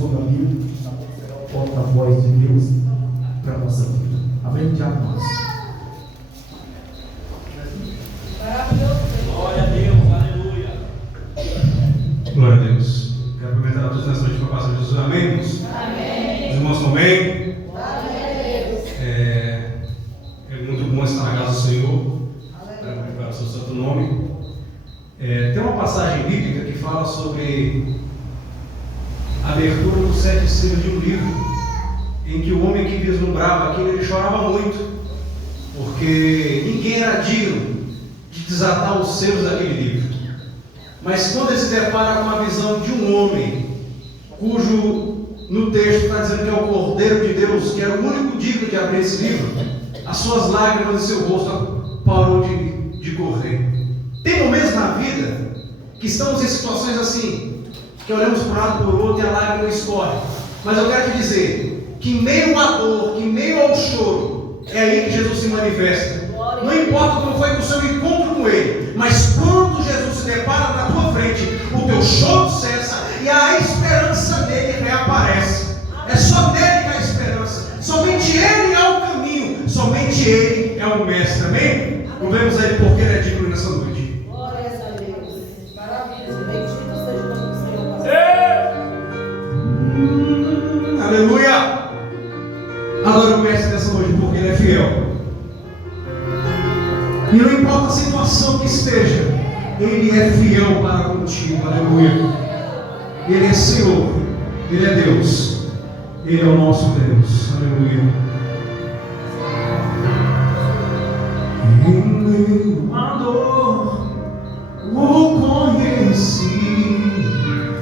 sou meu amigo, porta-voz de Deus para a nossa vida. Amém, Tiago? Glória a Deus, aleluia. Glória a Deus. Quero cumprimentar a todos nessa noite com a paz de Jesus. Amém, irmãos? Amém. Os irmãos estão bem? Amém. É muito bom estar na casa do Senhor, para glorificar o seu santo nome. Tem uma passagem bíblica que fala sobre a abertura dos 7 selos de um livro, em que o homem que vislumbrava aquilo, ele chorava muito, porque ninguém era digno de desatar os selos daquele livro. Mas quando ele se depara com a visão de um homem, cujo no texto está dizendo que é o Cordeiro de Deus, que era o único digno de abrir esse livro, as suas lágrimas e seu rosto parou de correr. Tem momentos na vida que estamos em situações assim, que olhamos para um lado por outro e a lágrima escorre. Mas eu quero te dizer que em meio à dor, que em meio ao choro, é aí que Jesus se manifesta. Não importa como foi o seu encontro com Ele, mas quando Jesus se depara na tua frente, o teu choro cessa e a esperança nele reaparece. É só nele que há esperança. Somente Ele é o caminho, somente Ele é o mestre. Amém? Louvemos a Ele porque Ele é digno nessa noite. Glórias a Deus. Maravilha. Bendito seja o nome do Senhor. Aleluia! Adoro o mestre nessa noite porque Ele é fiel. E não importa a situação que esteja, Ele é fiel para contigo. Aleluia! Ele é Senhor, Ele é Deus, Ele é o nosso Deus. Aleluia! Em meio à dor, o conheci,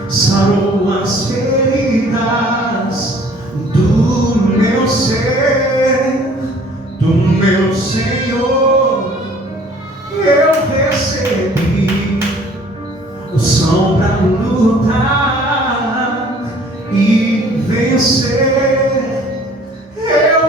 sarou as feridas do meu ser, do meu Senhor. Eu recebi unção para lutar e vencer. Eu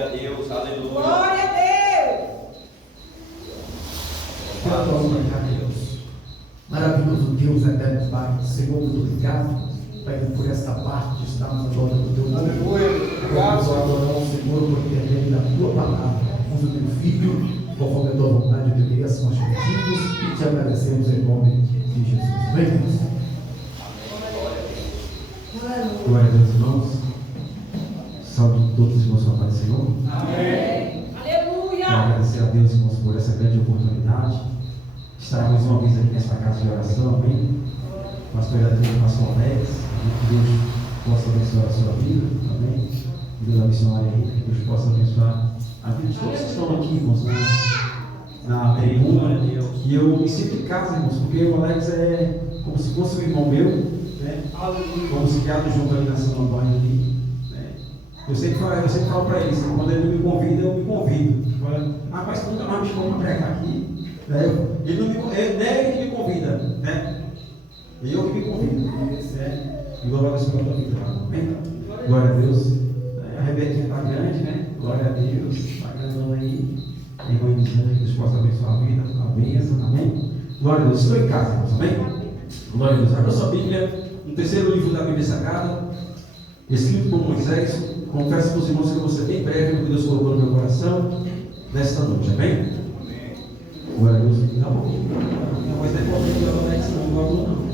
Glória a Deus, aleluia. Glória a Deus. Deus. Maravilhoso Deus, eterno Pai, Senhor, muito obrigado, Pai, por esta parte de estarmos adorando o teu nome. Vamos adorar o Senhor por intermédio da tua palavra. Usa o teu filho, conforme a tua vontade, que queria são objetivos, e te agradecemos em nome de Jesus. Amém, Deus? Glória a Deus, irmãos. Salve todos os irmãos, Pai do Senhor. Amém. Aleluia. Quero agradecer a Deus, irmãos, por essa grande oportunidade. Estar mais uma vez aqui nesta casa de oração, amém? Pastor Adriano, Pastor Alex, que Deus possa abençoar a sua vida, amém? Que Deus abençoe aí, que Deus possa abençoar a vida de todos que estão aqui, irmãos, na tribuna. E eu me sinto em casa, irmãos, porque o Alex é como se fosse um irmão meu, né? Fomos criados juntos ali na São Antônio ali, né? Eu sempre falo para eles, quando ele me convida, eu me convido. Mas nunca mais me chama para pregar aqui. Ele não ele me convida, né? Eu que me convido, né? E glória a Deus pela tua vida, amém? Glória a Deus. A Rebequinha está grande, né? Glória a Deus. Está grandão aí. Irmã Elisângela, que Deus possa abençoar a vida, a bênção, amém? Glória a Deus. Estou em casa, irmãos, amém? Glória a Deus. Abra sua Bíblia, no terceiro livro da Bíblia Sagrada, escrito por Moisés. Confesso para os irmãos que eu vou ser bem breve no que Deus colocou no meu coração nesta noite, amém? Glória a Deus. Tá bom. Minha voz não é potente, não é isso, não.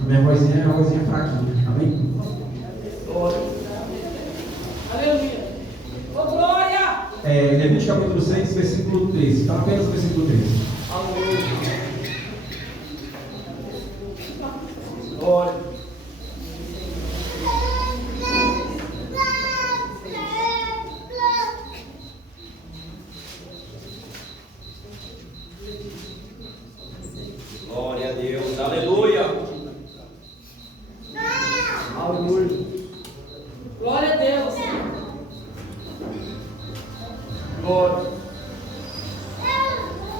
A minha vozinha é uma vozinha fraquinha, amém? Aleluia. Ô, glória. Levítico capítulo 6, versículo 13. Está apenas o versículo 13. Glória. Glória a Deus, aleluia. Aleluia. Glória a Deus. Glória.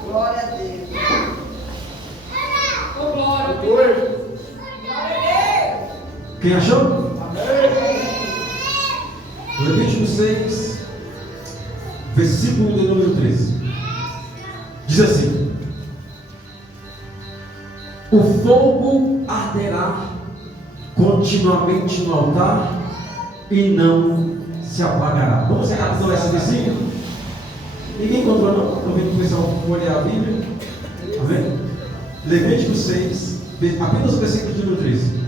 Glória a Deus. Ô, glória a Deus. Glória. Glória a Deus. Quem achou? Amém. Levítico 6, versículo de número 13. Diz assim: o fogo arderá continuamente no altar e não se apagará. Vamos recapitular esse versículo? Ninguém encontrou, não? Estou vendo que o pessoal olhar a Bíblia. Amém? Levítico 6, apenas o versículo de número 13.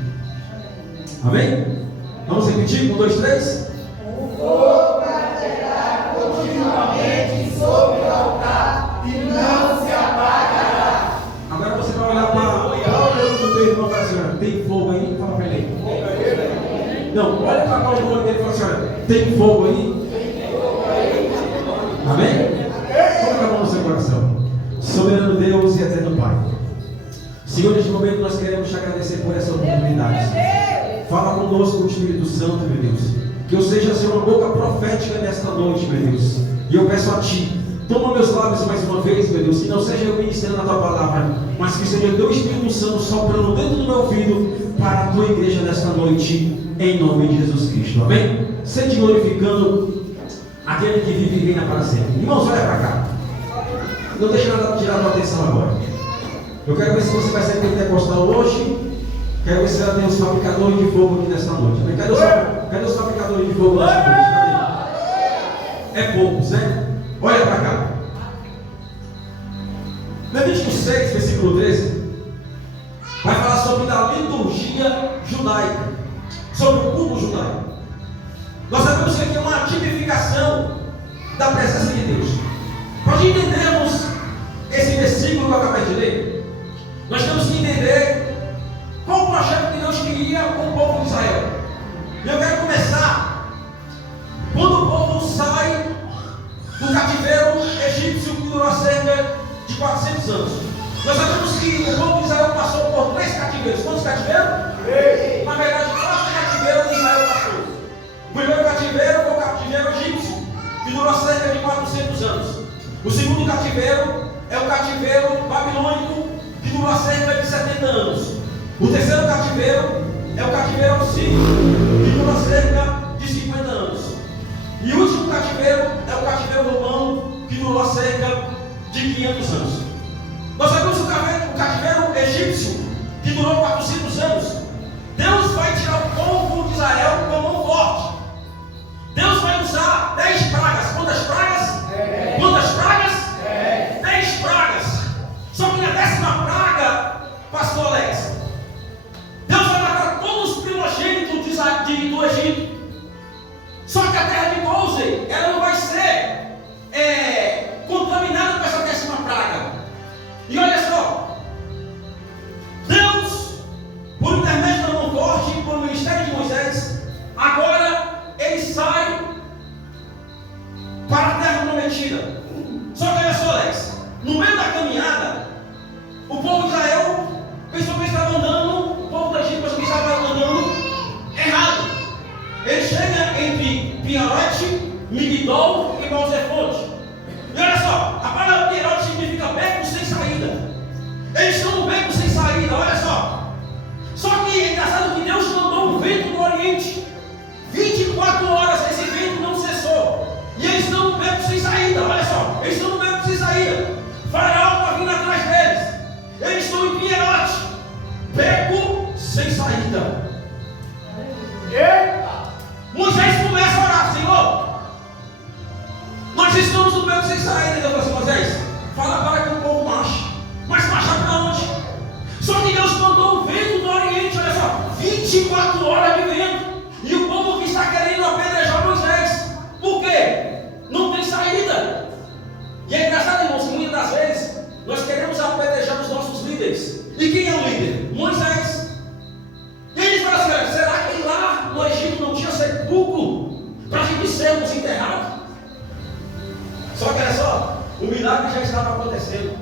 Amém? Vamos repetir? 1, 2, 3. O fogo arderá continuamente sobre o altar e não se apagará. Agora você vai olhar para o teu irmão e falar assim: olha, tem fogo aí? Fala para ele. Não, olha para cá o irmão dele e fala assim: olha, tem fogo aí? Amém? Coloca a mão no seu coração. Soberano Deus e eterno Pai, Senhor, neste momento nós queremos te agradecer por essa oportunidade. Fala conosco o Espírito Santo, meu Deus. Que eu seja, Senhor, uma boca profética nesta noite, meu Deus. E eu peço a Ti, toma meus lábios mais uma vez, meu Deus. Que não seja eu ministrando a Tua palavra, mas que seja o Teu Espírito Santo soprando dentro do meu ouvido para a Tua igreja nesta noite, em nome de Jesus Cristo. Amém? Sente glorificando aquele que vive e reina para sempre. Irmãos, olha para cá. Não deixa nada tirar a tua atenção agora. Eu quero ver se você vai ser pentecostal hoje. Quero ver se ela tem os fabricadores de fogo aqui nesta noite. Cadê os fabricadores de fogo nesta noite? Cadê? É poucos, né? Olha para cá. Levítico 6, versículo 13, vai falar sobre a liturgia judaica, sobre o culto judaico. Nós sabemos que aqui é uma tipificação da presença de Deus. Para entendermos esse versículo que eu acabei de ler, nós temos que entender qual o projeto que Deus queria com o povo de Israel. E eu quero começar quando o povo sai do cativeiro egípcio, que durou cerca de 400 anos. Nós sabemos que o povo de Israel passou por 3 cativeiros. Quantos cativeiros? 3. Na verdade, 4 cativeiros que Israel passou. O primeiro cativeiro foi o cativeiro egípcio, que durou cerca de 400 anos. O segundo cativeiro é o cativeiro babilônico, que durou cerca de 70 anos. O terceiro cativeiro é o cativeiro assírio, que durou cerca de 50 anos. E o último cativeiro é o cativeiro romano que durou cerca de 500 anos. Nós sabemos que o cativeiro egípcio que durou 400 anos. Deus vai tirar o povo de Israel com a mão forte. Deus vai usar 10 pragas. Quantas pragas? Quantas pragas? 10 pragas. Só que na 10ª praga, pastor Alex, Deus vai matar todos os primogênitos do Egito. Só que a terra de Gósen, ela não vai ser contaminada com essa 10ª praga. E olha só, Deus, por intermédio da mão forte e por ministério de Moisés, agora ele sai para a terra prometida. Só que olha só, Alex, no meio da caminhada, o povo de Israel pensou que estava andando, o povo do Egito pensou que estava andando errado. Ele chega entre Piarote, Migdol e Baal-zefote. E olha só, a palavra Piarote significa beco sem saída. Eles estão no beco sem saída, olha só. Só que é engraçado que Deus mandou um vento do Oriente. 24 horas esse vento não cessou. E eles estão no beco sem saída, olha só. Eles estão no beco sem saída. Faraó está vindo atrás deles. Eles estão em Piarote, beco sem saída. Moisés começa a orar: Senhor, nós estamos no beco sem saída. Deus falou assim: Moisés, fala para que o povo marche. Mas marchar para onde? Só que Deus mandou o vento do Oriente, olha só, 24 horas de vento. E o povo que está querendo apedrejar Moisés. Por quê? Não tem saída. E é engraçado, irmãos, que muitas das vezes nós queremos apedrejar os nossos líderes. E quem é o líder? Moisés. E eles falam assim: será que lá no Egito não tinha sepulcro para a gente sermos enterrados? Só que olha só, o milagre já estava acontecendo.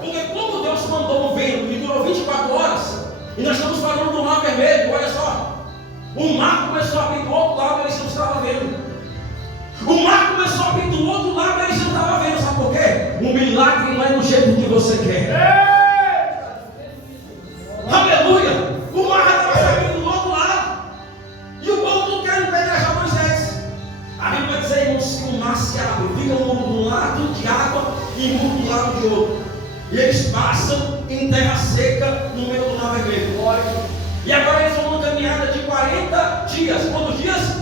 Porque como Deus mandou um vento que durou 24 horas, e nós estamos falando do Mar Vermelho, olha só, o mar começou a abrir do outro lado, eles não estavam vendo. O mar começou a abrir do outro lado, eles não estavam vendo. Sabe por quê? O milagre não é do jeito que você quer. Aleluia! O mar estava se abrindo do outro lado, e o povo não quer apedrejar Moisés. A Bíblia vai dizer, irmãos, que o mar se abre, fica um muro de um lado de água e um muro do lado de outro. E eles passam em terra seca no meio do Mar Vermelho. E agora eles vão numa caminhada de 40 dias. Quantos dias?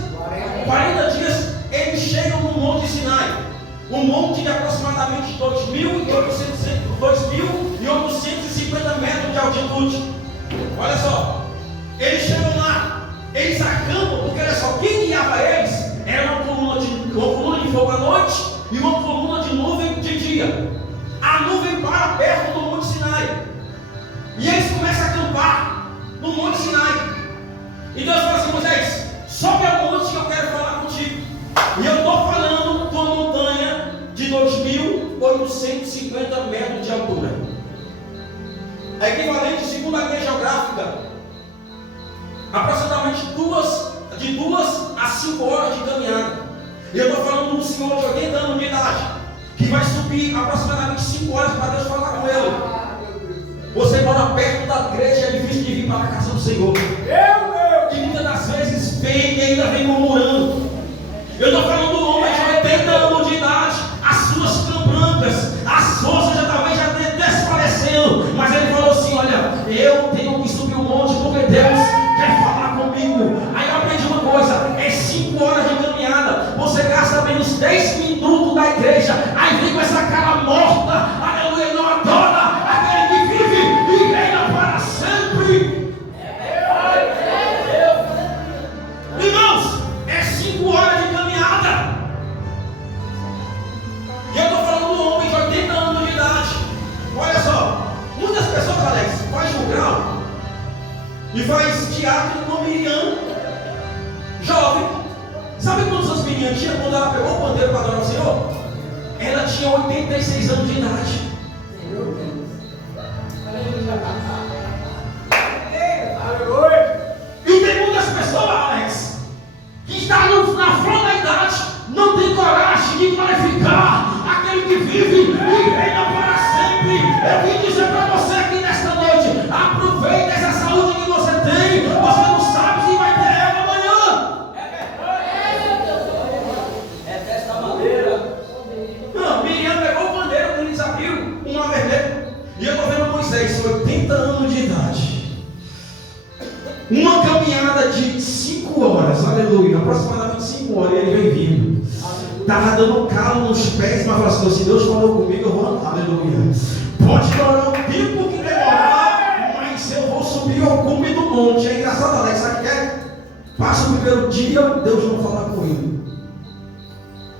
40 dias. Eles chegam no Monte Sinai. Um monte de aproximadamente 2.850 metros de altitude. Olha só. Eles chegam lá. Eles acampam, porque olha só, quem guiava eles era uma coluna de fogo à noite e uma coluna de nuvem de dia. A nuvem para perto do Monte Sinai. E eles começam a acampar no Monte Sinai. E Deus fala assim: Moisés, sobe ao monte que eu quero falar contigo. E eu estou falando de uma montanha de 2.850 metros de altura. A equivalente, segundo a guia geográfica, aproximadamente de 2 a 5 horas de caminhada. E eu estou falando de um senhor de 80 anos de idade, que vai subir aproximadamente 5 horas para Deus falar com ele. Você mora perto da igreja, é difícil de vir para a casa do Senhor. E muitas das vezes vem e ainda vem murmurando. Eu estou falando do homem de 80 anos de idade, as suas estão brancas, as forças já talvez já desfalecendo, mas ele falou assim: olha, eu tenho que subir o monte porque Deus quer falar comigo. Aí eu aprendi uma coisa: é 5 horas de caminhada, você gasta menos 10 minutos da igreja, aí vem com essa cara morta, aleluia, não adora aquele que vive e reina para sempre. Irmãos, é 5 horas de caminhada. E eu estou falando do homem de 80 anos de idade. Olha só, muitas pessoas, Alex, faz jogral e faz teatro com Miriam, jovem. Sabe quantos anos Miriam tinha quando ela pegou o pandeiro para adorar o Senhor? Ela tinha 86 anos de idade. E tem muitas pessoas, Alex, que estão na flor da idade, não tem coragem de glorificar aquele que vive e reina para sempre. Eu vim dizer para você aqui nesta noite: aproveite essa saúde que você tem. Você não sabe se vai ter ela amanhã. É desta maneira. faltando 5 horas e ele vem vindo. Estava dando calo nos pés, mas falou assim: se Deus falou comigo, eu vou andar. Aleluia. Pode demorar o tempo que demorar, mas eu vou subir ao cume do monte. É engraçado, Alex, sabe o que é? Passa o primeiro dia, Deus não fala com ele.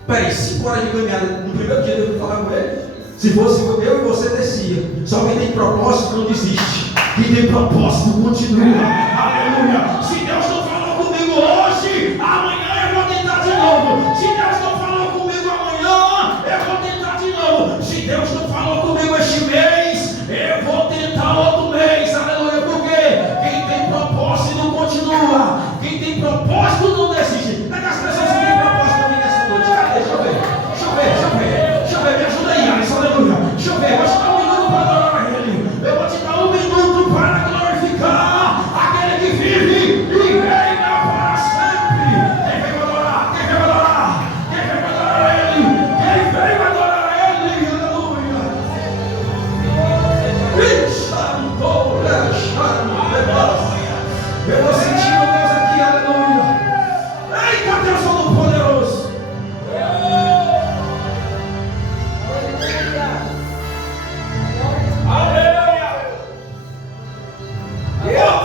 Peraí, 5 horas de caminhada, no primeiro dia Deus não falar com ele? Se fosse eu e você descia. Só quem tem propósito não desiste. Quem tem propósito continua. Aleluia. Se Deus não falou comigo hoje, amanhã eu vou tentar de novo. Se Deus não falou comigo amanhã, eu vou tentar de novo. Se Deus não falou comigo este mês, eu vou tentar outro mês. Aleluia. Porque quem tem propósito continua. Quem tem propósito não desiste. Cadê as pessoas que têm propósito aqui nessa noite? Cadê? Deixa eu ver. Me ajuda aí, Alisson. Aleluia. Deixa eu ver. Eu vou te dar um minuto para adorar Ele. Eu vou te dar um minuto para glorificar aquele que vive e reina para sempre. Quem veio adorar? Quem veio adorar? Quem veio adorar Ele? Quem veio adorar Ele? Aleluia. Eu vou sentir o Deus aqui. Aleluia. Ei, cadê o som do poderoso? Aleluia.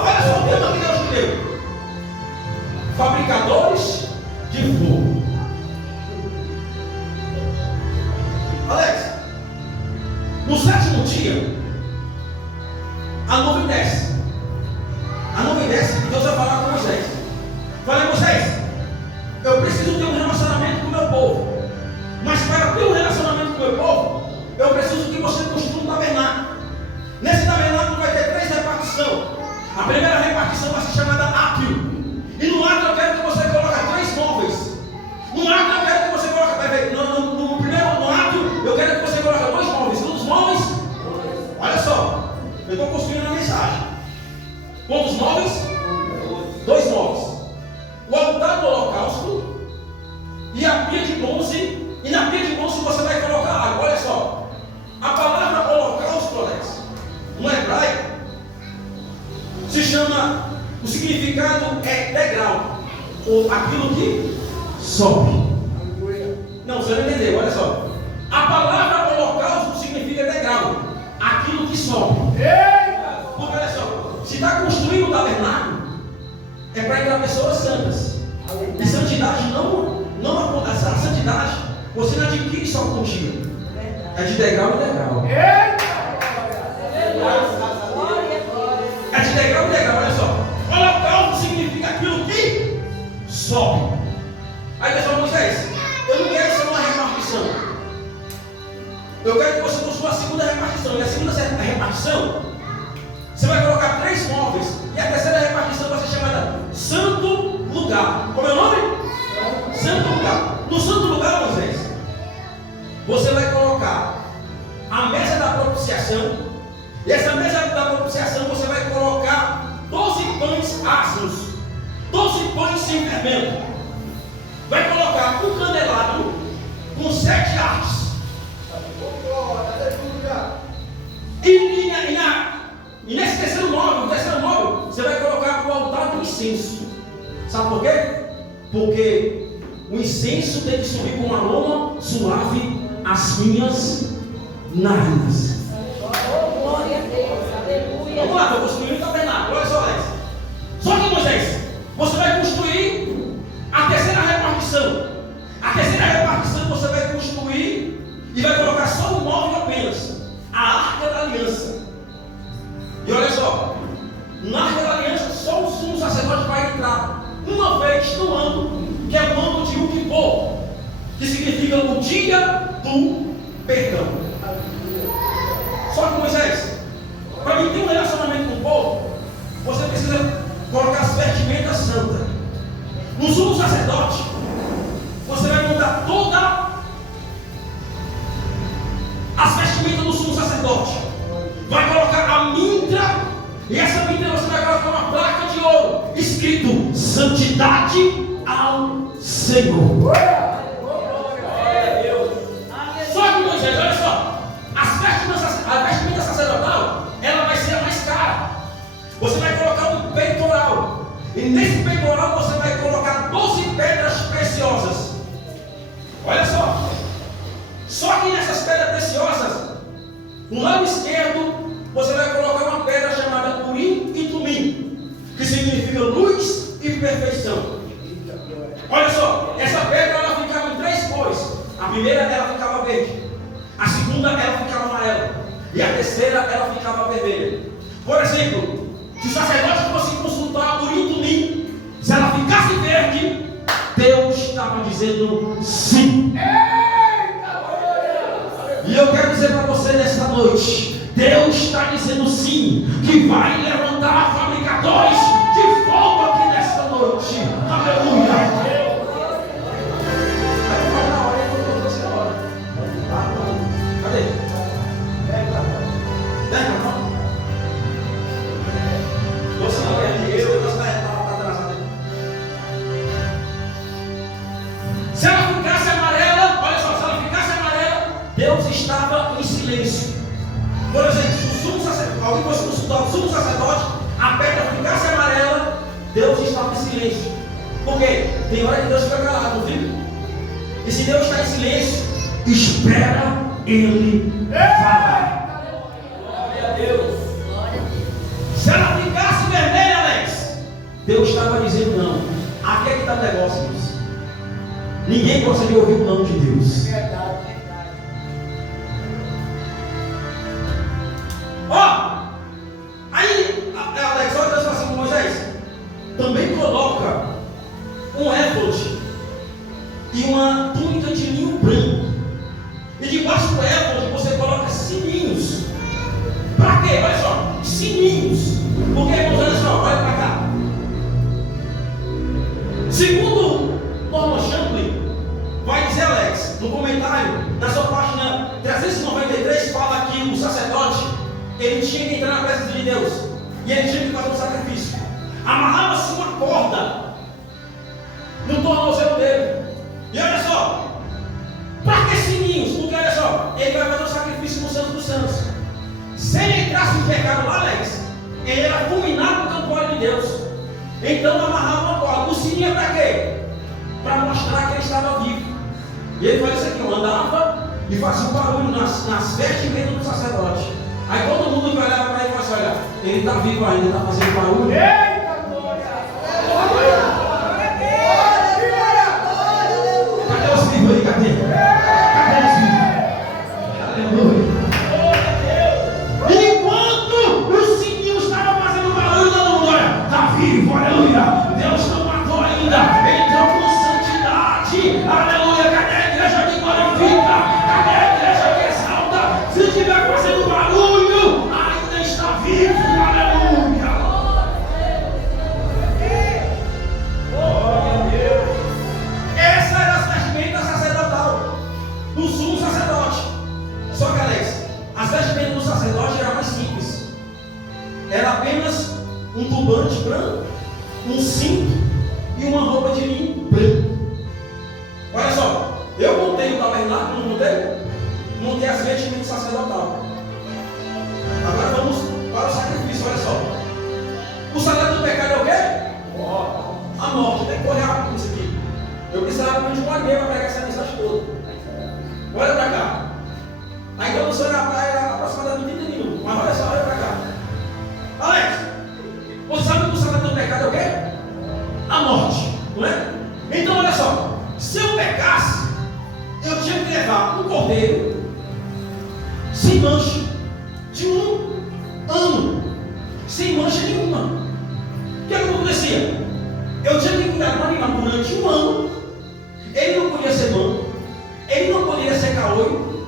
Olha só o tema que Deus me deu: fabricadores de fogo. Alex, no 7º dia, a nuvem desce. A nuvem desce e Deus vai falar com Moisés. Falei: Moisés, eu preciso ter um relacionamento com o meu povo. Mas para ter um relacionamento com o meu povo, eu preciso que você construa um tabernáculo. Nesse tabernáculo vai ter 3 repartições. A primeira repartição vai ser chamada átrio. E no átrio eu quero que você coloque 3 móveis. No átrio eu quero que você coloque. No primeiro, no átrio, eu quero que você coloque 2 móveis. Quantos móveis? Olha só, eu estou construindo a mensagem. Quantos móveis? 2 móveis. O altar do holocausto e a pia de bronze. E na pia de bronze você vai colocar água. Olha só, a palavra holocausto, Alex, no hebraico, se chama, o significado é degrau, ou aquilo que sobe. Não, você não entendeu, olha só. A palavra holocausto significa degrau, aquilo que sobe. Porque olha só, se está construindo o tabernáculo, é para entrar pessoas santas. E santidade a santidade, você não adquire só com dia. É de degrau em degrau. É de degrau em degrau, olha só. Holocausto significa aquilo que sobe. Aí Deus falou: Moisés, eu não quero ser uma repartição. Eu quero que você construa a segunda repartição. E a segunda repartição, você vai colocar 3 móveis. E a terceira repartição vai ser chamada Santo Lugar. Como é o nome? Santo Lugar. No Santo Lugar, Moisés, você vai colocar a mesa da propiciação. E essa mesa da propiciação você vai colocar 12 pães asmos, 12 pães sem fermento. Vai colocar um candelabro com 7 hastes. E nesse terceiro móvel, você vai colocar o altar do incenso. Sabe por quê? Porque o incenso tem que subir com um aroma suave às minhas narinas. Glória a Deus, aleluia. Vamos lá, vou construir um tabernáculo. Olha só, Alex. Só que, Moisés, você vai construir a terceira repartição. A terceira repartição você vai construir e vai colocar só um móvel apenas: a Arca da Aliança. E olha só, na Arca da Aliança só o sumo sacerdote vai entrar uma vez no ano, que é o ano de Yom Kippur, que significa o dia do perdão. Só que, Moisés, para mim ter um relacionamento com o povo, você precisa colocar as vestimentas santas. No sumo sacerdote, você vai montar todas as vestimentas do sumo sacerdote. Vai colocar a mintra, e essa mintra você vai colocar uma placa de ouro escrito: Santidade ao Senhor. Só que, Moisés, olha só, a vestimenta sacerdotal, ela vai ser a mais cara. Você vai colocar um peitoral, e nesse peitoral você vai colocar 12 pedras preciosas. No lado esquerdo, você vai colocar uma pedra chamada Urim e Tumim, que significa luz e perfeição. Olha só, essa pedra ela ficava em 3 cores. A primeira ela ficava verde, a segunda ela ficava amarela e a terceira ela ficava vermelha. Por exemplo, se o sacerdote fosse consultar Urim e Tumim, se ela ficasse verde, Deus estava dizendo sim. E eu quero dizer para você nesta noite, Deus está dizendo sim, que vai levantar fabricadores de fogo aqui nesta noite. Aleluia. Cadê? Você não é dinheiro, você vai atrasado. Se ela ficasse amarela, olha só, se ela ficasse amarela, Deus estava em silêncio. Por exemplo, se o sumo sacerdote, alguém fosse consultar o sumo sacerdote, a pedra ficasse amarela, Deus estava em silêncio. Por quê? Tem hora que Deus fica calado, viu? E se Deus está em silêncio, espera Ele falar. Glória a Deus. Se ela ficasse vermelha, Alex, Deus estava dizendo não. Aqui é que está o negócio, Deus. Ninguém gosta de ouvir o não de Deus. Ó, aí Alex, olha Deus assim com Moisés. Também coloca um éfode e uma túnica de linho branco. E debaixo do éfode você coloca sininhos. Para quê? Olha só, sininhos. Porque, irmãos, olha só, olha para cá. Segundo Norman Champlin, vai dizer, Alex, no comentário, na sua página 393, fala que o sacerdote, ele tinha que entrar na presença de Deus. E ele tinha que fazer um sacrifício. Amarrava-se uma corda no tornozelo dele. E olha só, para que sininhos? Porque olha só, ele vai fazer um sacrifício no Santo dos Santos. Se ele entrasse em pecado lá, Alex, ele era fulminado no campório de Deus. Então amarrava uma corda. O sininho é para quê? Para mostrar que ele estava vivo. E ele faz isso aqui, andava e fazia um barulho nas vestimentas do sacerdote. Aí todo mundo que olhava para ele e falava assim, olha, ele está vivo ainda, está fazendo barulho. Eita, glória! Cadê os vivos aí? Cadê? Cadê os vivos? Aleluia. Enquanto o sininho estava fazendo barulho, todo mundo olha, está vivo, aleluia. Deus não matou ainda, entrou com santidade, aleluia. Cadê a igreja que glorifica? Cadê a igreja que exalta? Se estiver fazendo barulho, ainda está vivo, aleluia. Glória a Deus. Essa era a vestimenta sacerdotal do sumo sacerdote. Só que, Alex, as vestimentas do sacerdote eram mais simples. Era apenas um turbante branco, um cinto e uma roupa de linho branco. Olha só, eu montei o tabernáculo, não montei? Montei as vestimentas sacerdotal. Agora vamos para o sacrifício, olha só. O salário do pecado é o quê? A morte. Tem que correr rápido isso aqui. Eu precisava de uma hora e meia para pregar essa mensagem toda. Olha para cá. A introdução na praia era aproximadamente 30 minutos. Mas olha só, olha para cá. Alex, você sabe que o salário do pecado é o quê? A morte, não é? Então olha só, se eu pecasse, eu tinha que levar um cordeiro sem mancha de 1 ano, sem mancha nenhuma. O que acontecia? Eu tinha que cuidar do animal durante 1 ano. Ele não podia ser manco, ele não poderia ser caolho,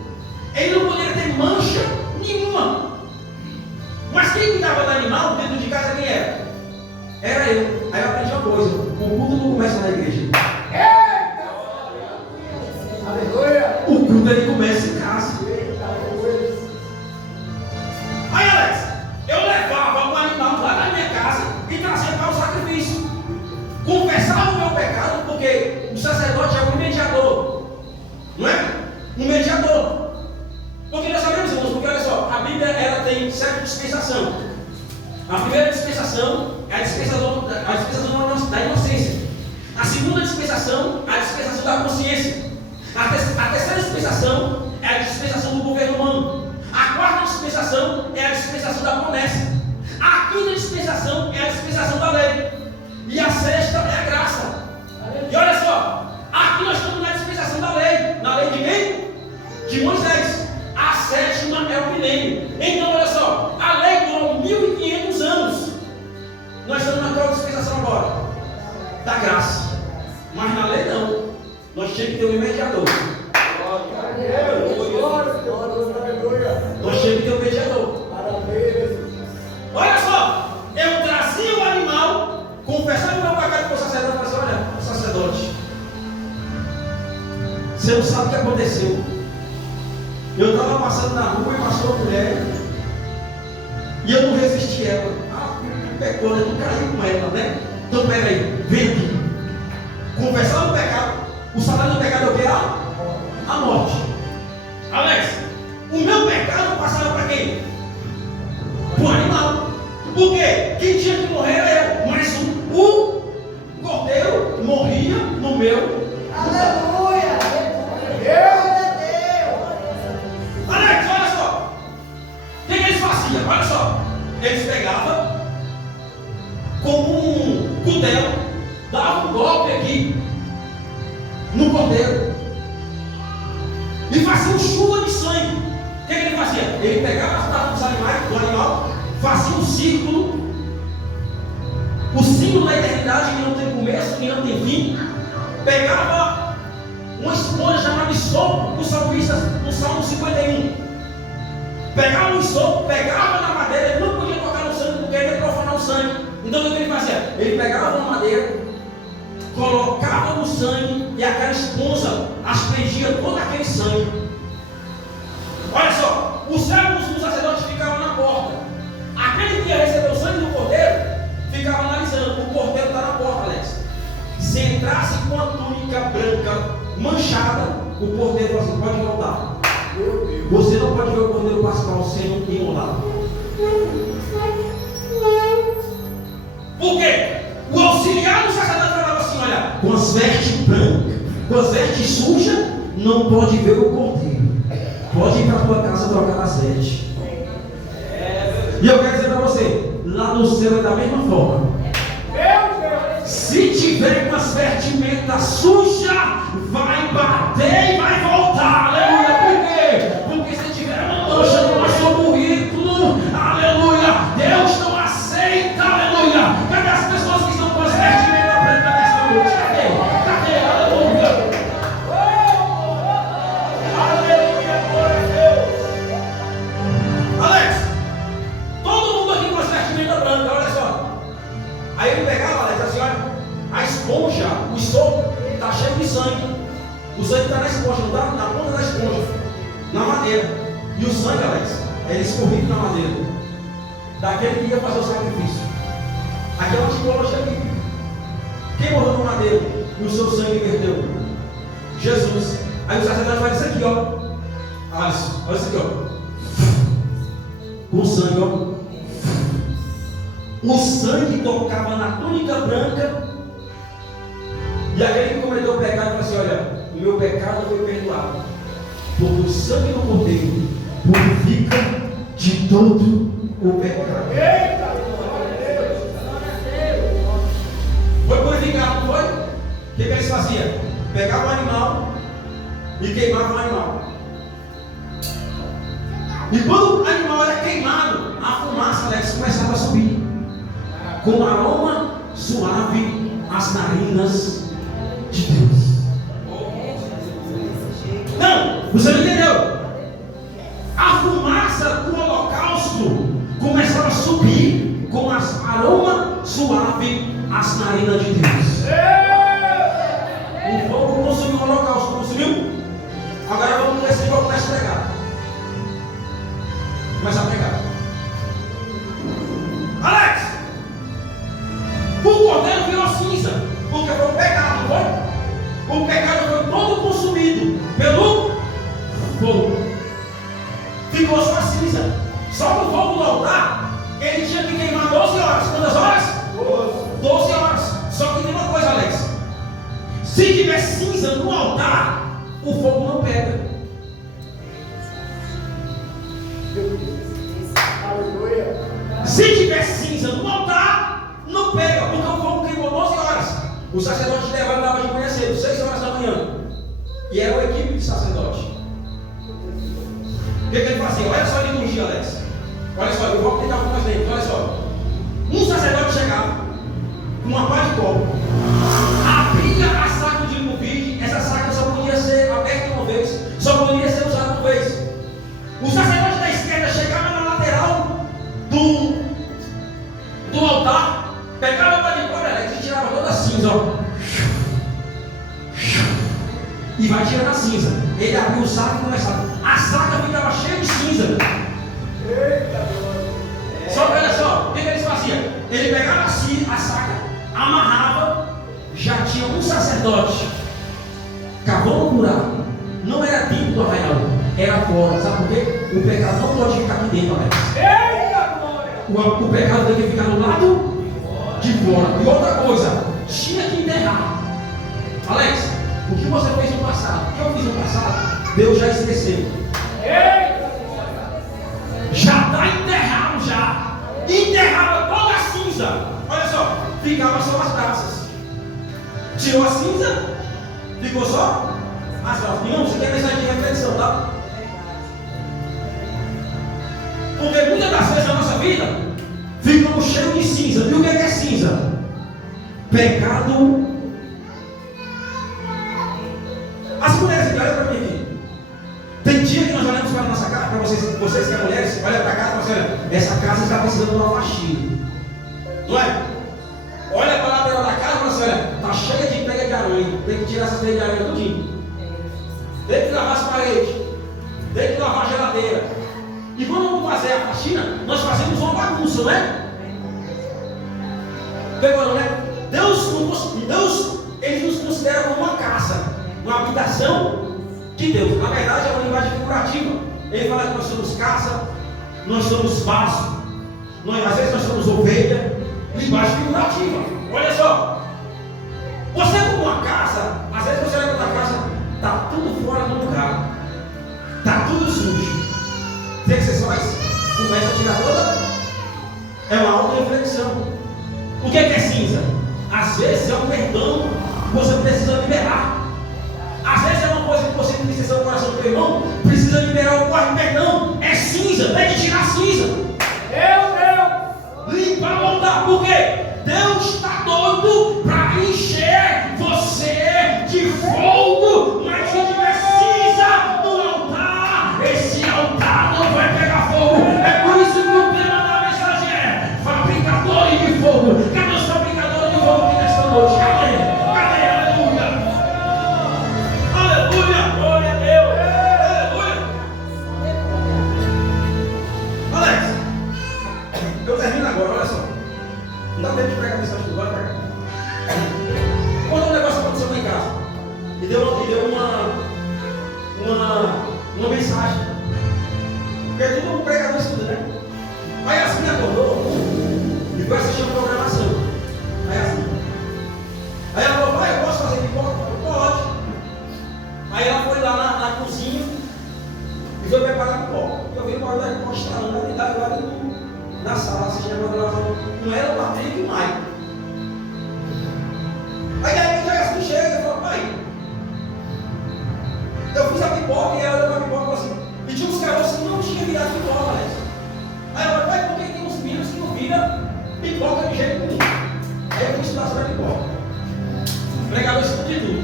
ele não poderia ter mancha nenhuma. Mas quem cuidava do animal dentro de casa, quem era? Era eu. Aí eu aprendi uma coisa: o culto não começa na igreja. Eita! Aleluia! O culto ele começa em casa. Aí, Alex, eu levava o animal lá na minha casa e trazia para o sacrifício. Confessava o meu pecado, porque o sacerdote é um mediador, não é? Um mediador. Porque nós sabemos, irmãos, porque olha só, a Bíblia ela tem 7 dispensações. A primeira dispensação é a dispensação da inocência. A segunda dispensação é a dispensação da consciência. A terceira dispensação é a dispensação do nós temos que ter um mediador. Nós temos que ter um mediador. Olha só, eu trazia o animal, confessava o meu pecado para o sacerdote, e falava assim: olha, sacerdote, você não sabe o que aconteceu. Eu estava passando na rua e passou uma mulher, e eu não resisti a ela. Pecou, eu não caí com ela, né? Então peraí, vem aqui. Confessar o pecado. O salário do pecado é o que? A morte. Alex, o meu pecado passava para quem? Para o animal. Por quê? Quem tinha que morrer era eu. Mas o cordeiro morria no meu. Aleluia! Alex, olha só. O que eles faziam? Olha só. Eles pegavam com um cutelo, davam um golpe aqui no cordeiro e faziam chuva de sangue. O que ele fazia? Ele pegava as patas dos animais, do animal, fazia um círculo, o símbolo da eternidade que não tem começo e não tem fim. Pegava uma esponja chamada isopo, os salmistas no Salmo 51. Pegava o isopo, pegava na madeira, ele não podia tocar no sangue porque ele ia profanar o sangue. Então o que ele fazia? Ele pegava uma madeira, colocava no sangue e aquela esponja aspergia todo aquele sangue. Olha só, os servos dos sacerdotes ficavam na porta. Aquele que ia receber o sangue do cordeiro ficava analisando. O cordeiro está na porta, Alex. Se entrasse com a túnica branca manchada, o cordeiro assim, pode voltar. Você não pode ver o cordeiro pascal sem um imolado. Por quê? O auxiliar do sacerdote falava assim: olha, com as vestes brancas, com as vestes sujas, não pode ver o cordeiro. Pode ir para a tua casa trocar as vestes. E eu quero dizer para você, lá no céu é da mesma forma. Se tiver com as vestimentas sujas, vai bater e vai voltar. Aleluia. Por quê? Porque se tiver uma mancha no seu currículo, aleluia, Deus não aceita. Aleluia. Cadê as pessoas que estão com as vestimentas brancas nessa noite? Cadê? Aleluia. Aleluia, glória a Deus. Alex, todo mundo aqui com as vestimentas brancas, olha só. Aí ele pegava, Alex, assim, olha, a esponja, o isopo, está cheio de sangue. O sangue está na esponja, não está na ponta da esponja, na madeira. E o sangue, Alex, era escorrido na madeira, daquele que ia fazer o sacrifício. Aqui é uma tipologia bíblica. Quem morreu na madeira e o seu sangue verteu? Jesus. Aí o sacerdote faz isso aqui, ó. Olha isso aqui, ó. Com o sangue, ó. O sangue tocava na túnica branca. E aquele que cometeu o pecado falou assim: olha, o meu pecado foi perdoado, porque o sangue do cordeiro purifica de todo o pecado. Foi purificado, não foi? O que eles faziam? Pegavam o animal e queimavam o animal. E quando o animal era queimado, a fumaça, Alex, começava a subir com um aroma suave às narinas de Deus. Não, você não entendeu? A fumaça do holocausto começava a subir com aroma suave às narinas de Deus. O fogo consumiu o holocausto, consumiu? Agora vamos nesse fogo, começa a pegar. Começa a pegar. Alex, o cordeiro virou cinza, porque foi o pecado, não foi? O pecado foi todo consumido pelo fogo. Ficou só a cinza. Só no fogo do altar, ele tinha que queimar 12 horas. Quantas horas? 12 horas. Só que tem uma coisa, Alex. Se tiver cinza no altar, o fogo não pega. Se tiver cinza no altar, não pega, porque o fogo queimou 12 horas. O sacerdote levantava de manhã cedo, 6 horas da manhã. E era uma equipe de sacerdote. O que ele fazia? Olha só a liturgia, Alex. Olha só, eu vou tentar com mais dentro. Olha só. Um sacerdote chegava com uma pá de copo, abria a saca de Covid. Essa saca só tirando a cinza. Ele abriu o saco e começava. A saca ficava cheia de cinza. Só que olha só, o que eles faziam? Ele pegava a saca, amarrava, já tinha um sacerdote, cavou um buraco. Não era dentro do arraial, era fora. Sabe por quê? O pecado não pode ficar aqui dentro, Alex. O pecado tem que ficar do lado de fora. E outra coisa, tinha que enterrar. Alex, o que você fez no passado? O que eu fiz no passado? Deus já esqueceu. Já está enterrado já. Enterrava toda a cinza. Olha só, ficava só as braças. Tirou a cinza, ficou só as braças. Não, você quer mensagem de reflexão, tá? Porque muitas das vezes na nossa vida ficamos cheios de cinza. E o que é cinza? Pecado. As mulheres aqui, olha para mim aqui. Tem dia que nós olhamos para a nossa casa, para vocês que são mulheres, olha para a casa e falam assim, essa casa está precisando de uma faxina. Não é? Olha para a lateral da casa e fala assim, olha, está cheia de teia de aranha, tem que tirar essa teia de aranha tudinho. Tem que lavar as paredes, tem que lavar a geladeira. E quando vamos fazer a faxina, nós fazemos uma bagunça, não é? Pegou, né? Deus, ele nos considera como uma casa, uma habitação de Deus. Na verdade, é uma linguagem figurativa. Ele fala que nós somos casa, nós somos vaso, às vezes nós somos ovelha. Linguagem figurativa. Olha só. Você como uma casa, às vezes você olha para a casa, está tudo fora do lugar, está tudo sujo. O que você faz? Começa a tirar toda. É uma auto-reflexão. O que é cinza? Às vezes é um perdão que você precisa liberar. Às vezes é uma coisa que você precisa no coração do teu irmão, precisa liberar o corpo, perdão. É cinza, tem que tirar cinza. Limpar, voltar. Por quê? Deus está doido para encher você de fogo, mas se tiver cinza no altar, esse altar não vai pegar fogo. É por isso que o tema da mensagem é fabricadores de fogo. Cadê os fabricadores de fogo aqui nesta noite? Cadê? Aleluia! Aleluia! Glória a Deus! Aleluia! Alex, eu termino agora, olha só. Não dá tempo de pregar a mensagem do lado para cá. Quando um negócio aconteceu lá em casa, e deu uma mensagem. Porque tudo um pregador estuda, né? Aí a Yasmin acordou e foi assistir uma programação. Aí ela falou, pai, eu posso fazer pipoca? Eu falei, pode. Aí ela foi lá na cozinha e foi preparar pipoca. Eu vi o barulho da pipoca estralando, e estava agora na sala assistindo a programação. Não era o Patrick e o Maicon. Aí a Yasmin chega e fala, pai, eu fiz a pipoca e ela olhou para a pipoca e falou assim, e tinha uns caroços que não tinham virado pipoca, né? Aí ela falou, pai, por que tem uns meninos que não viram pipoca de jeito nenhum? Aí eu fui estudar sobre a pipoca. Pregador estuda de tudo.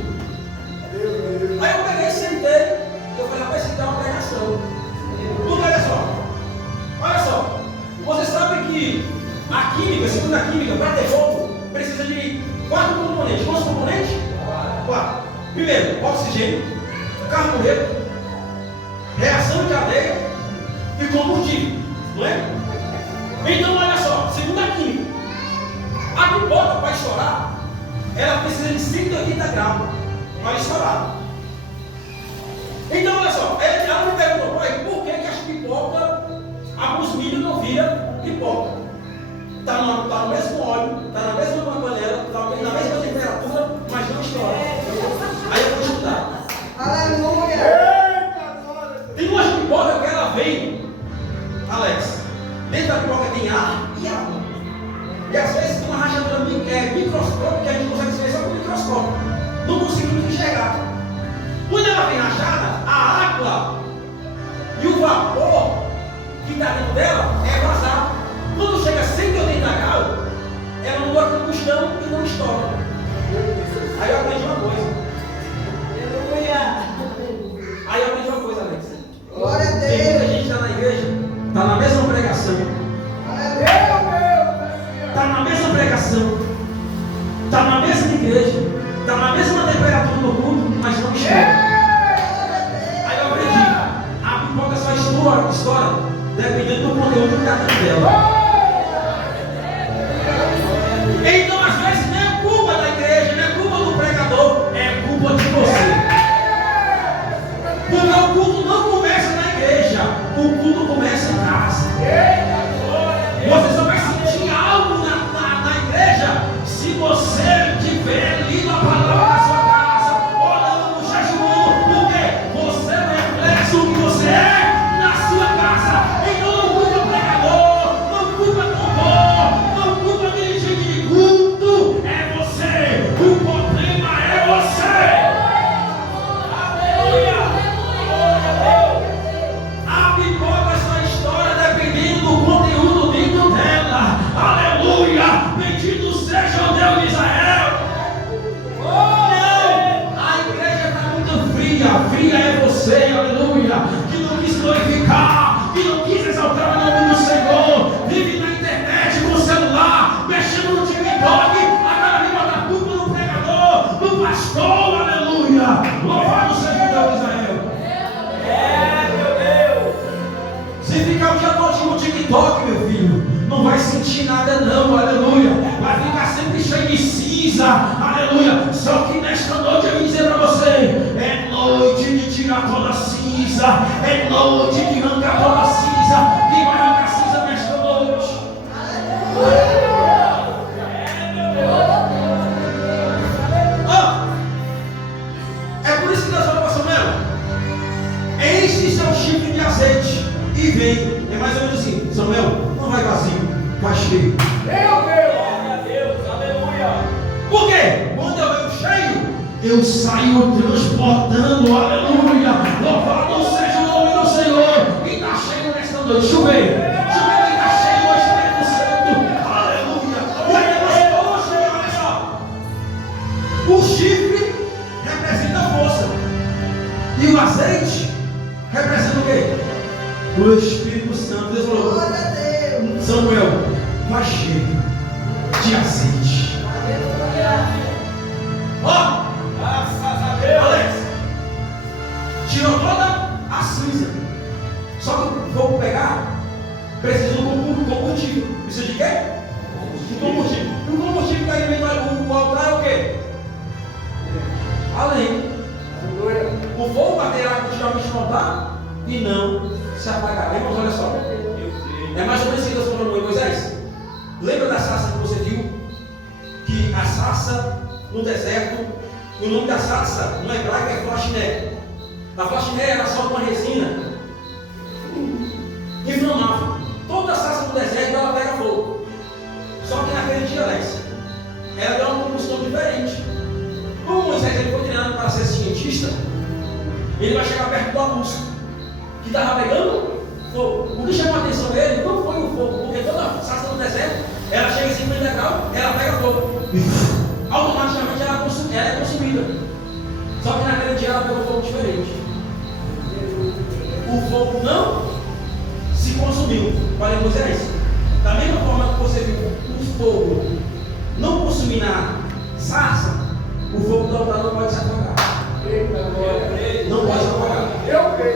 Aí eu peguei e sentei, eu falei, rapaz, isso aqui é uma pregação. Tudo, olha só, você sabe que a química, segundo a química, para ter fogo, precisa de 4 componentes. Quantos componentes? 4. Primeiro, oxigênio, carboidrato, reação de cadeia e combustível. Não é? Então, olha só, segundo a química, a pipoca para estourar, ela precisa de 180 graus para estourar. Então, olha só, ela me perguntou, pai, por que as pipocas, alguns milho não viram pipoca? Está no mesmo óleo, está na mesma panela, está na mesma temperatura, mas não estoura. Aí eu vou estudar. Aleluia! Tem umas pipocas que ela vem, Alex, dentro da pipoca tem ar e água. E às vezes tem uma rachadura microscópica que a gente consegue ver só com o microscópio. Não conseguimos enxergar. Quando ela vem rachada, a água e o vapor que está dentro dela é vazado. Quando chega a 180 graus, ela não dá combustão e não estoura. Aí eu aprendi uma coisa. Aí eu aprendi uma coisa, Alex. Glória a Deus! Tem muita gente que está na igreja, está na mesma pregação. Está na mesma pregação. Está na mesma igreja. Está na mesma temperatura do culto, mas não estoura. uma história, dependendo do conteúdo que está dentro dela. Então, às vezes, não é culpa da igreja, não é culpa do pregador, é culpa de você. Porque o culto não começa na igreja, o culto começa em casa. Você só vai sentir algo na igreja se você tiver lido a palavra na sua casa, orando, jejuando, porque você é reflexo do que você é na sua casa. Então não culpa o pregador, não culpa o cantor, não culpa o dirigente de culto, é você. O problema é você. A pipoca é sua história dependendo do conteúdo dentro dela. Aleluia! Bendito seja o Deus de Israel. Não! A igreja está muito fria. Fria é você, aleluia! Que não quis glorificar, que não quis exaltar o nome do Senhor. Vive na internet, no celular, mexendo no TikTok. Agora vem botar culpa no pregador, no pastor, aleluia! Louvado seja o Deus de Israel. Se ficar o dia todo no TikTok, meu filho, não vai sentir nada não, aleluia. Vai ficar sempre cheio de cinza, aleluia. Só que nesta noite eu vim dizer para você, é noite de tirar toda a cinza, é noite de arrancar toda a cinza. Quem vai arrancar cinza nesta noite? É por isso que Deus falou para Samuel, enche seu chifre de azeite e vem. É mais ou menos assim, Samuel, não vai vazio, vai cheio. Meu Deus, aleluia. Por quê? Quando eu venho cheio, eu saio transportando, aleluia. Louvado seja o nome do Senhor. Quem está cheio nesta noite? Chover. Chover quem está cheio do Espírito Santo, aleluia. E aí nós hoje, olha só. O chifre representa a força. E o azeite representa o quê? O Espírito Santo. Deus falou, Samuel, vai cheio de azeite. Ó, graças a Deus. Alex, tirou toda a cinza. Só que vou pegar, precisa do combustível. Precisa de quê? De combustível. E o combustível que alimenta o altar é o quê? Além. O fogo baterá continuamente no altar e não se apagará. Irmãos, olha só. É mais ou menos assim que Deus falou em Moisés. Lembra da sarça que você viu? Que a sarça no deserto, o nome da sarça no hebraico é flashiné. A flashiné era só uma resina inflamável. Toda a sarça no deserto ela pega fogo. Só que naquele dia, Alex, ela deu uma combustão diferente. Como Moisés ele foi treinado para ser cientista, ele vai chegar perto do arbusto que estava pegando fogo. O que chamou a atenção dele não foi o fogo, porque toda a sarça no deserto, ela chega em cima do degrau, ela pega fogo. Automaticamente ela é consumida. Só que naquele dia ela pegou fogo diferente. O fogo não se consumiu. Olha, Moisés, da mesma forma que você viu o fogo não consumir na sarça, o fogo do altar não pode se apagar. Não pode se apagar.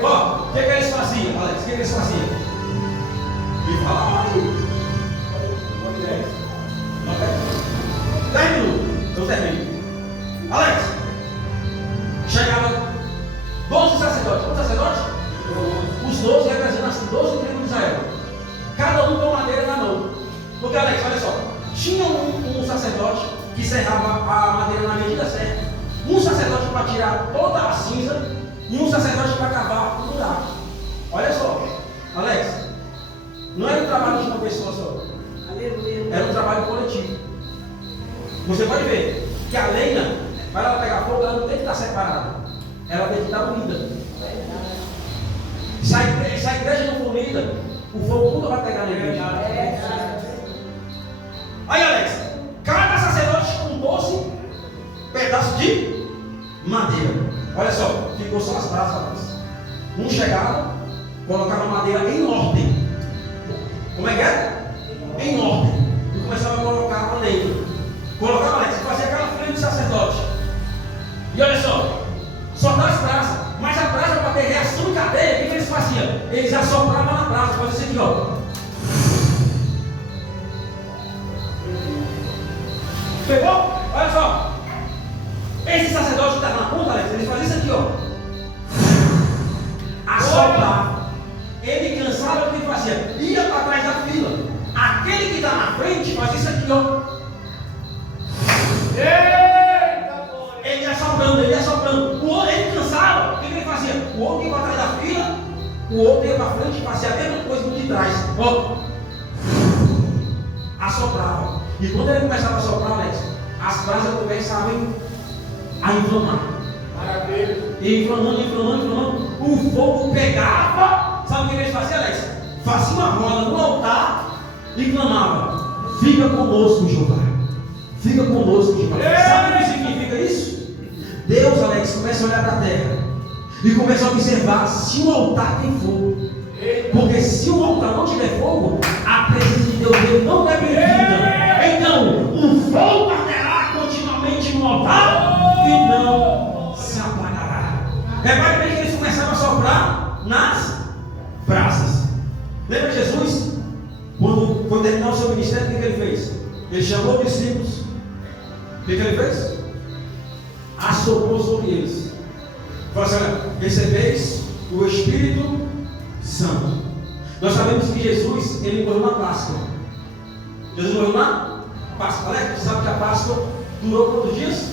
Ó, o que eles faziam, Alex? O que eles faziam? E fala aí. 10 minutos, eu termino. Alex, chegava 12 sacerdotes. Quantos sacerdotes? Os 12 representam as 12 tribos de Israel. Cada um com madeira na mão. Porque, Alex, olha só. Tinha um sacerdote que serrava a madeira na medida certa. Um sacerdote para tirar toda a cinza e um sacerdote para cavar o buraco. Olha só, Alex, não era um trabalho de uma pessoa só. Era um trabalho coletivo. Você pode ver que a lenha, para ela pegar fogo, ela não tem que estar separada. Ela tem que estar unida. Se a igreja não for unida, o fogo nunca vai pegar na igreja. Aí, Alex, cada sacerdote com 12 pedaços de madeira. Olha só, ficou só as brasas. Um chegava, colocava a madeira em ordem. Como é que é? Em ordem. E começava a colocar a lenha. Colocava, Alex, fazia aquela frente de sacerdote. E olha só das brasas. Mas a brasa, para ter reação em cadeia, o que eles faziam? Eles assopravam aqui, ó. Pegou? Olha só. Esse sacerdote que estava na ponta, Alex, ele fazia isso aqui, ó. Assoprava. Ele cansava, o que ele fazia? Ia para trás da fila. Aquele que está na frente fazia isso aqui, ó. Ele ia soprando, ele ia soprando. O outro, ele cansava, o que ele fazia? O outro ia para trás da fila, o outro ia para frente e fazia a mesma coisa do de trás. Ó. Assoprava. E quando ele começava a soprar, Alex, as brasas começavam a inflamar. Maravilha. E inflamando. O fogo pegava. Sabe o que eles faziam, Alex? Fazia uma roda no altar e clamava: fica conosco, Jeová. Fica conosco, Jeová. Sabe o que significa isso? Deus, Alex, começa a olhar para a terra e começa a observar se o altar tem fogo. Porque se o altar não tiver fogo, a presença de Deus dele não é bem-vinda. Então, o fogo arderá continuamente no altar e não se apagará. Repare bem que eles começaram a soprar nas brasas. Lembra Jesus? Quando foi terminar o seu ministério, o que ele fez? Ele chamou os discípulos. O que ele fez? Assoprou sobre eles. Falou assim: olha, recebeis o Espírito Santo. Nós sabemos que Jesus, ele morreu na Páscoa. Jesus morreu na Páscoa. Alex, você sabe que a Páscoa durou quantos dias?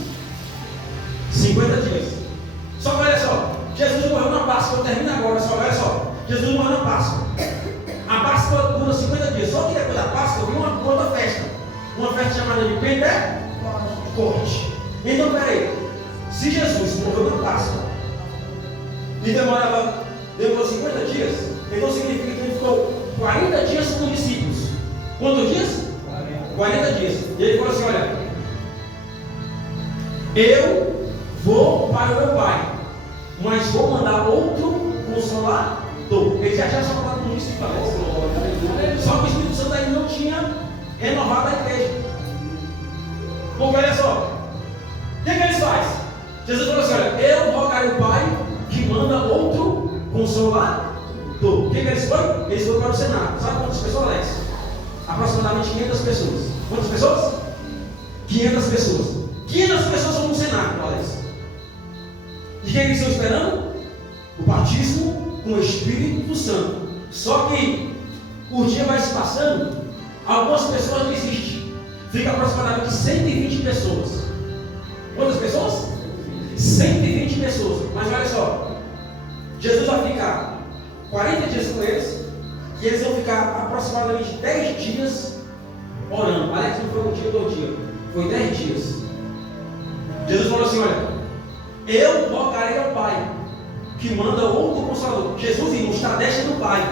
50 dias. Só que olha só, Jesus morreu na Páscoa, termina agora, só olha só. Jesus morreu na Páscoa. A Páscoa dura 50 dias. Só que depois da Páscoa vem uma outra festa. Uma festa chamada de Pentecoste. Então, peraí. Se Jesus morreu na Páscoa e demorou 50 dias, então significa que ele ficou 40 dias com os discípulos. Quantos dias? 40 dias. E ele falou assim: olha, eu vou para o meu Pai, mas vou mandar outro Consolador. Ele já tinha falado com isso, só que o Espírito Santo ainda não tinha renovado a igreja. Porque olha só, o que eles fazem? Jesus falou assim: olha, eu rogarei o Pai que manda outro Consolador. O que eles foram? Eles foram para o Senado. Sabe quantas pessoas, Alex? Aproximadamente 500 pessoas. Quantas pessoas? 500 pessoas. 500 pessoas são no Senado, Alex. E o que eles estão esperando? O batismo com o Espírito Santo. Só que o dia vai se passando, algumas pessoas desistem. Fica aproximadamente 120 pessoas. Quantas pessoas? 120 pessoas. Mas olha só, Jesus vai ficar 40 dias com eles, e eles vão ficar aproximadamente 10 dias orando. Alex, não foi um dia ou 2 dias, foi 10 dias. Jesus falou assim: olha, eu rogarei ao Pai que manda outro Consolador. Jesus, irmão, está à destra do Pai,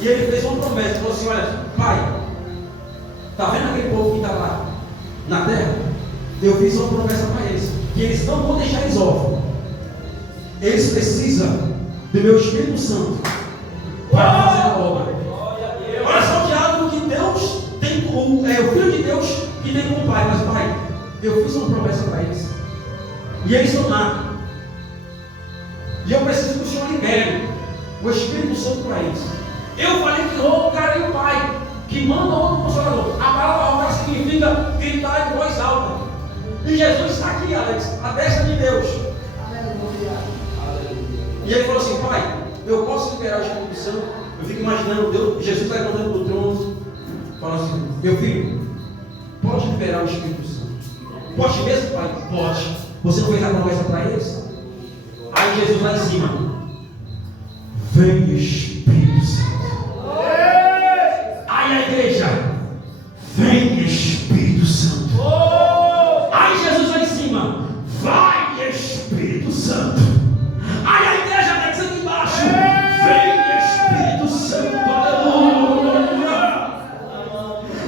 e ele fez uma promessa. Falou assim: olha, Pai, está vendo aquele povo que está lá na terra? Eu fiz uma promessa para eles, que eles não vão deixar eles órfãos. Eles precisam do meu Espírito Santo para fazer a obra. Olha só o diálogo que Deus tem com o Filho de Deus que tem com o Pai. Mas Pai, eu fiz uma promessa para eles, e eles estão lá, e eu preciso que o Senhor libere o Espírito Santo para eles. Eu falei que rogarei o Pai que manda outro Consolador. A palavra rogar significa gritar em voz alta. E Jesus está aqui, Alex, à destra de Deus. E ele falou assim: Pai, eu posso liberar o Espírito Santo? Eu fico imaginando Deus, Jesus levantando do trono, falando assim: meu filho, pode liberar o Espírito Santo? Pode mesmo, Pai? Pode. Você não fez a promessa para eles? Aí Jesus lá em cima: vem Espírito Santo. Aí a igreja: vem Espírito Santo. Aí Jesus lá em cima: vai Espírito Santo. Aí a igreja está dizendo aqui embaixo: vem Espírito Santo. Aleluia.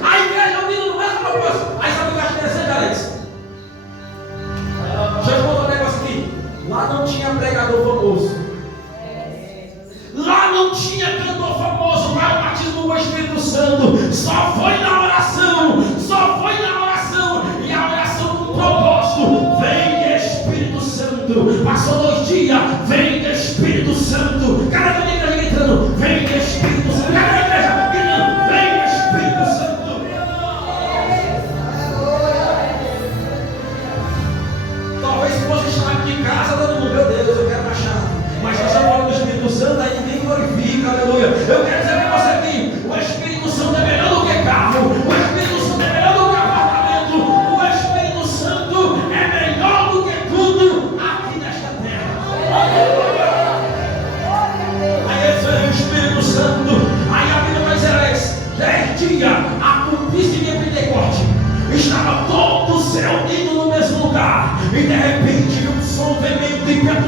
A igreja ouvindo no mesmo propósito. Aí sabe o que eu acho interessante, Alex? Deixa eu te contar um negócio aqui. Lá não tinha pregador famoso. Lá não tinha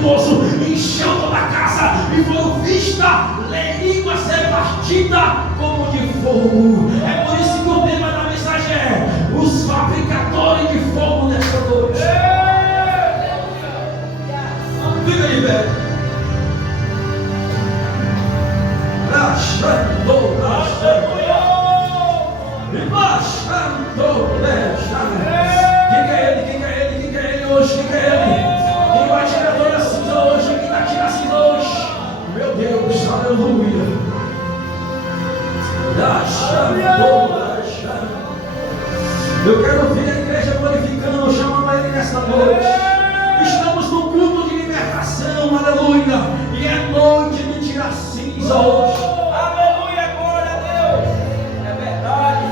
esposo, encheu toda a casa e foram vistas línguas repartidas como de fogo. É por isso que o tema da mensagem é os fabricadores de fogo nesta noite. Fica aí, velho. Quem é ele hoje? Quem é ele? Quem vai tirar toda a cinza hoje? Quem vai tirar a cinza hoje? Meu Deus, aleluia. Eu quero ver a igreja glorificando, chamando a ele nesta noite. Estamos no culto de libertação, aleluia. E é noite de tirar cinza hoje. Aleluia, glória a Deus. É verdade.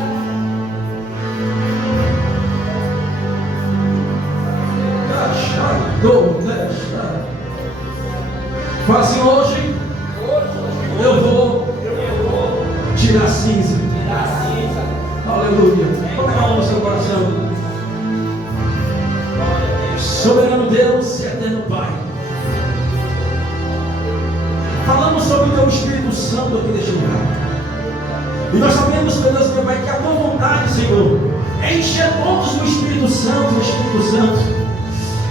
Fala assim, hoje eu vou tirar cinza. Aleluia. Vamos pegar a mão no seu coração. Soberano Deus e eterno Pai, falamos sobre o Teu Espírito Santo aqui neste lugar. E nós sabemos, meu Deus, meu Pai, que a Tua vontade, Senhor, é encher todos do Espírito Santo.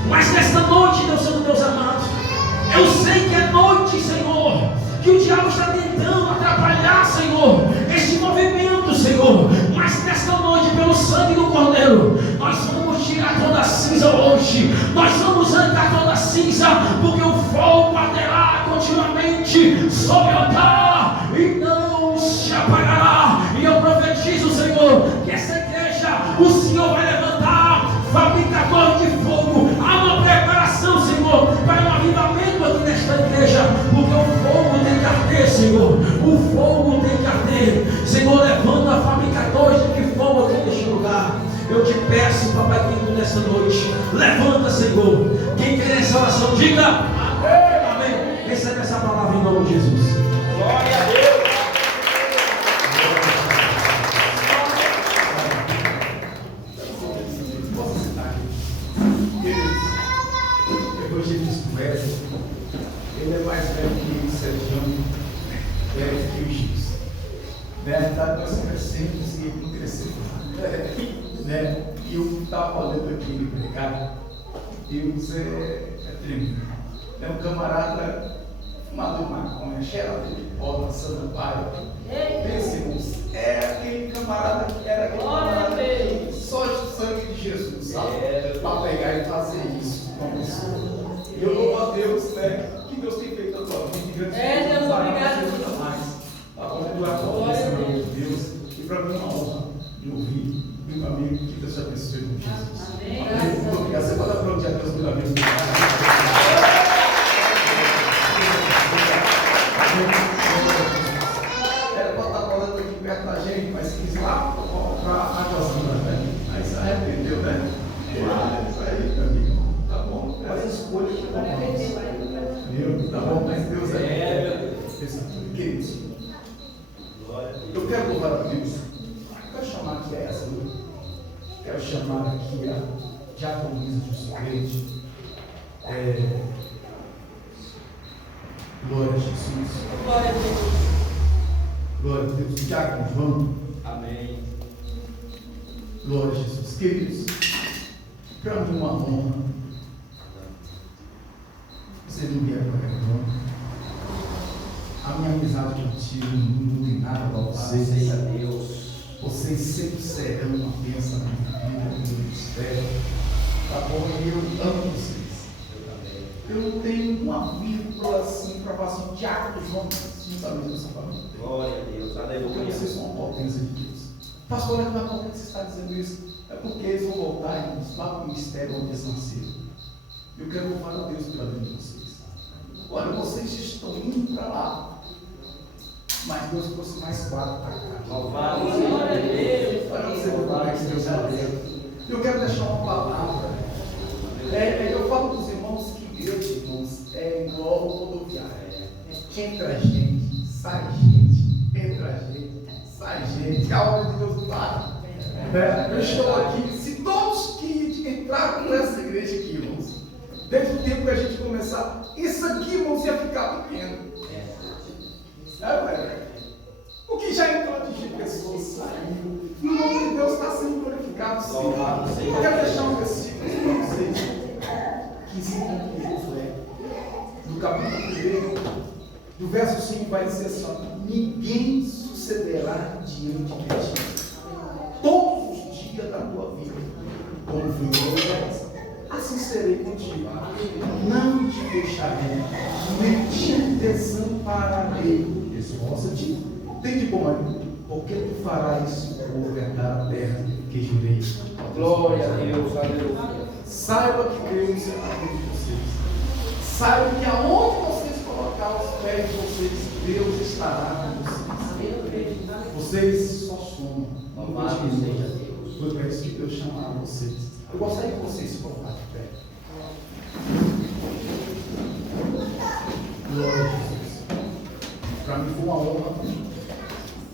Mas nesta noite, Deus Santo, Deus amado, eu sei que é noite, Senhor, que o diabo está tentando atrapalhar, Senhor, este movimento, Senhor. Mas nesta noite, pelo sangue do Cordeiro, nós vamos tirar toda a cinza hoje. Nós vamos arrancar toda a cinza, porque o fogo arderá continuamente sobre o altar e não se apagará. E eu profetizo, Senhor, que essa igreja, o Senhor vai levantar fabricador de fogo. Há uma preparação, Senhor, para um avivamento aqui nesta igreja, porque o fogo tem que arder, Senhor. O fogo tem que arder. Senhor, levanta fabricadores de fogo aqui neste lugar. Eu te peço, Papai querido, nessa noite, levanta, Senhor. Quem crê nessa oração, diga amém. Amém. Recebe essa palavra em nome de Jesus. Glória a Deus. Depois de descoberto, ele é mais velho que o Sérgio, velho que o Giz. Nós crescemos e ele não cresceu. E eu estava olhando aqui ele pregar, e o Zé é tremendo. É um camarada fumador de maconha, cheirado de pó, dançando baile. Pense, irmãos, é aquele camarada que era aquele camarada só de sangue de Jesus, sabe? Para pegar e fazer isso com a pessoa. E eu louvo a Deus, né? Que Deus tem feito a tua vida. Deus, obrigado. Para continuar com a semana de Deus. E para mim é uma honra de ouvir. E meu amigo, que Deus te abençoe com Jesus. Amém. Muito obrigado. Você pode aplaudir a Deus pela vida do Era para estar falando aqui perto da gente, mas quis lá para a Josina, né? Aí se arrependeu, né? Isso aí, meu amigo. Tá bom. Faz escolha que tá bom. Viu? Tá bom, mas Deus é. Queridos, eu quero louvar a Deus. Quero chamar aqui a essa noite. Quero chamar aqui a diaconisa de Sucrete. Glória a Jesus. Glória a Deus. Glória a Deus. Diácono João. Amém. Glória a Jesus. Queridos, para mim uma honra. Você não vier para cá, não. A minha amizade contigo não tem nada para vocês. Graças a Deus. Vocês sempre serão uma bênção na minha vida, no meu ministério. Tá bom? E eu amo vocês. Eu não tenho uma vírgula assim para falar assim, diácono João, juntamente com essa família. Glória a Deus. Porque Aleluia. vocês são uma potência de Deus. Pastor, olha como é que você está dizendo isso? É porque eles vão voltar irmãos, lá para o ministério onde eles nasceram. Eu quero louvar a Deus pela vida de vocês. Olha, vocês estão indo para lá. Mas Deus trouxe mais 4 para cá. Louvado seja Deus. Para você ver como é que Deus é Deus. Eu quero deixar uma palavra. Eu falo para os irmãos que Deus, irmãos, é igual rodoviária. Entra gente, sai gente. Entra gente, sai gente. A obra de Deus para. Eu estou aqui. Se todos que entraram nessa igreja aqui, irmãos, Desde o tempo que a gente começar, isso aqui, irmãos, ia ficar pequeno. Porque já entrou de pessoas saindo. E o nome de Deus está sendo glorificado, sim. Eu quero deixar um versículo para vocês, que ensina com Josué, no capítulo 1, do verso 5, vai dizer assim: ninguém sucederá diante de ti todos os dias da tua vida, como foi Moisés, assim serei contigo. Não te deixarei, nem te desampararei. Esforça-te, tem de bom ânimo, porque tu farás governar a terra que jurei. Glória a Deus, aleluia. Saiba que Deus é a Deus de vocês. Saiba que aonde vocês colocar os pés de vocês, Deus estará com vocês. Vocês só somam. Louvado seja Deus. Foi para isso que Deus chamou vocês. Eu gostaria que vocês se colocassem de pé. Glória a Jesus. Para mim foi uma honra.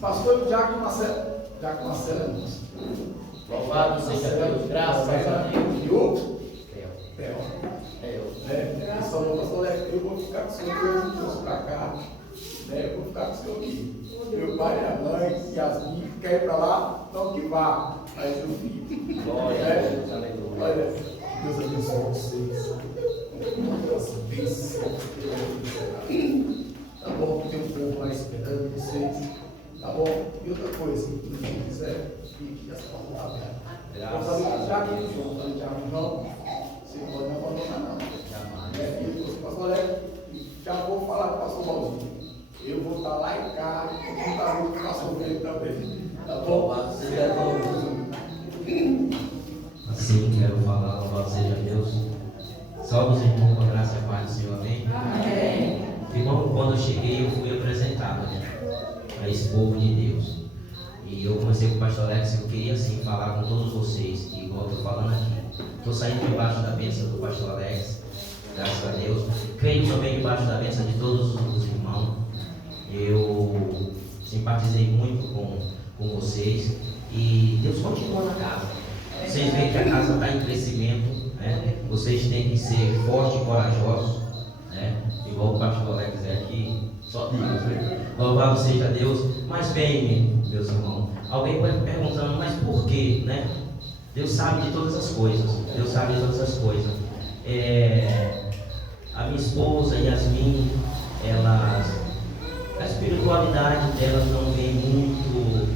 Pastor Diácono Marcelo. Diácono Marcelo é nosso. Louvado seja Deus, graças a Deus. E outro? Theo. Pastor Leco, eu vou ficar com o senhor, eu trouxe para cá. Eu vou ficar com o senhor aqui. Meu pai e a mãe, Yasmin, quer ir para lá? Não que vá, mas eu fico. Glória a Deus, aleluia. Olha, Deus abençoe vocês. Deus abençoe. Tá bom? Tem um povo lá esperando vocês. Tá bom? E outra coisa, quem quiser, fique, as portas estão abertas. Já que eles vão fazer não, você não pode me abandonar, não. Já vou falar com o pastor Valdir. Eu vou estar lá e cá, e tá com o pastor dele também. Tá bom? Assim, quero falar, louvado seja Deus. Salve os irmãos com a graça e a paz do Senhor, amém? Amém. Irmão, quando eu cheguei, eu fui apresentado, né, a esse povo de Deus. E eu comecei com o pastor Alex, eu queria assim falar com todos vocês, igual eu estou falando aqui. Estou saindo debaixo da bênção do pastor Alex, graças a Deus. Creio também debaixo da bênção de todos os irmãos. Eu simpatizei muito com vocês e Deus continua na casa. Vocês veem que a casa está em crescimento, né? Vocês têm que ser fortes e corajosos, né? Igual o pastor Alex é aqui, só Deus, né? Louvado seja Deus. Mas bem, meus irmãos, alguém pode estar perguntando, mas por quê, né? Deus sabe de todas as coisas. Deus sabe de todas as coisas. A minha esposa, Yasmin, a espiritualidade delas não vem muito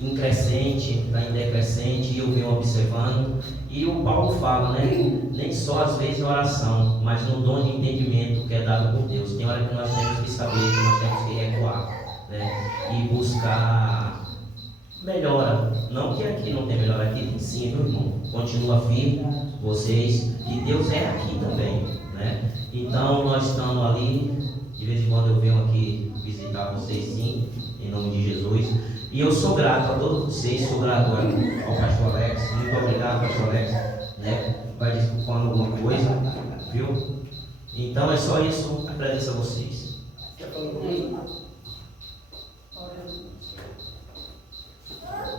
em crescente, está em decrescente, e eu venho observando. E o Paulo fala, né? Nem só às vezes na oração, mas no dom de entendimento que é dado por Deus. Tem hora que nós temos que saber, que nós temos que recuar, né? E buscar melhora. Não que aqui não tem melhora, aqui tem sim, meu irmão. Continua firme, vocês, e Deus é aqui também, né? Então nós estamos ali, de vez em quando eu venho aqui visitar vocês sim, em nome de Jesus. E eu sou grato a todos vocês, sou grato ao pastor Alex. Muito obrigado, pastor Alex, né? Vai desculpando alguma coisa, viu? Então é só isso, agradeço a vocês.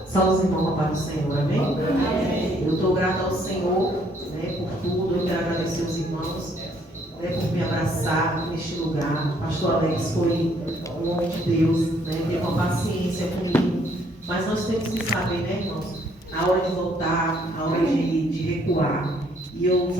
Salve os irmãos, a paz do Senhor, amém? Amém. Eu estou grata ao Senhor, né, por tudo. Eu quero agradecer os irmãos, né, por me abraçar neste lugar. O pastor Alex foi um homem de Deus, né, teve uma paciência comigo. Mas nós temos que saber, né, irmãos, a hora de voltar, a hora de recuar. E eu